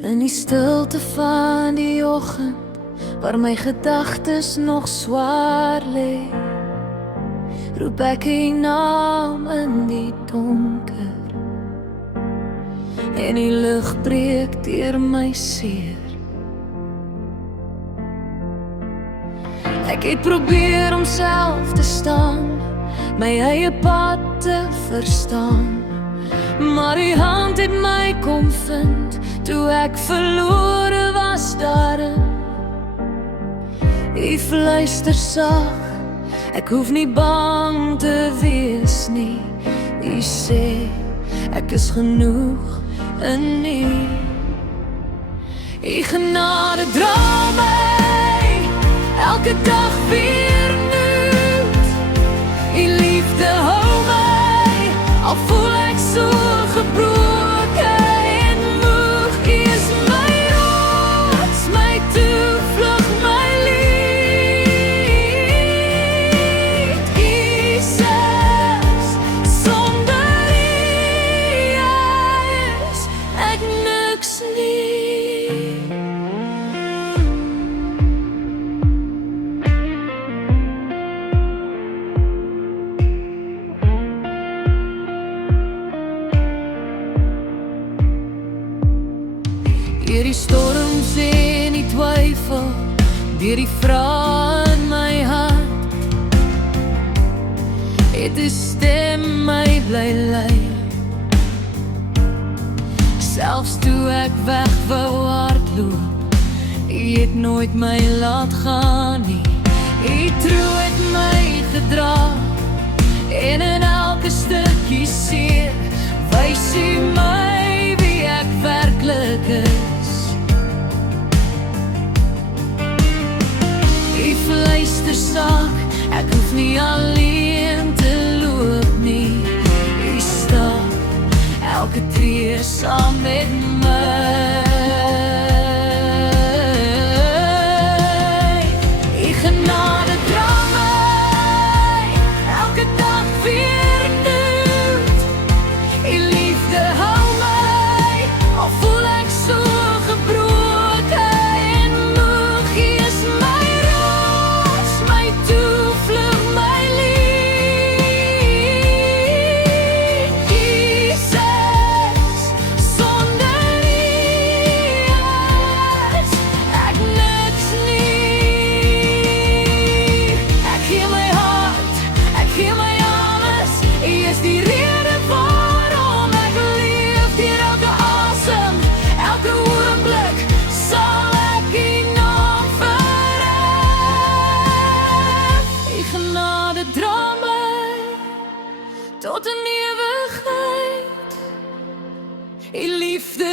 In die stilte van die oggend, waar my gedagtes nog swaar lê, roep ek die naam in die donker, en die lig breek deur my seer. Ek het probeer om self te staan, my eie pad te verstaan, maar die hand het my kom vind, toe ek verlore was daarin. Die fluister sag, ek hoef nie bang te wees nie. Die sê, ek is genoeg in nie. Die genade dra my elke dag weer nuut. Die liefde hou my, al voel ek so gebroken en moeg. U is my rots, my toevlug, my lied. Jesus, sonder U is ek niks nie. Deur die storms en die twyfel, deur die vrae in my hart, het die stem my bly lei. Selfs toe ek weg wou hardloop, U het nooit my laat gaan nie. U trou het my gedra, en in elke stukkie seer wys U my wie ek werklik is. Die fluister sak, ek hoef nie alleen te loop nie. U stap elke tree saam met my. Die genade dra my elke dag weer nuut. Die liefde hou my, al voel ek so gebroken en moeg. U is my rots, my toevlug, my lied. Jesus, sonder U is ek niks nie. Ek gee my hart, ek gee my alles. U is die rede waarom ek leef. Deur elke asem, elke oomblik sal ek U naam verhef. Die genade dra my tot 'n ewigheid. U liefde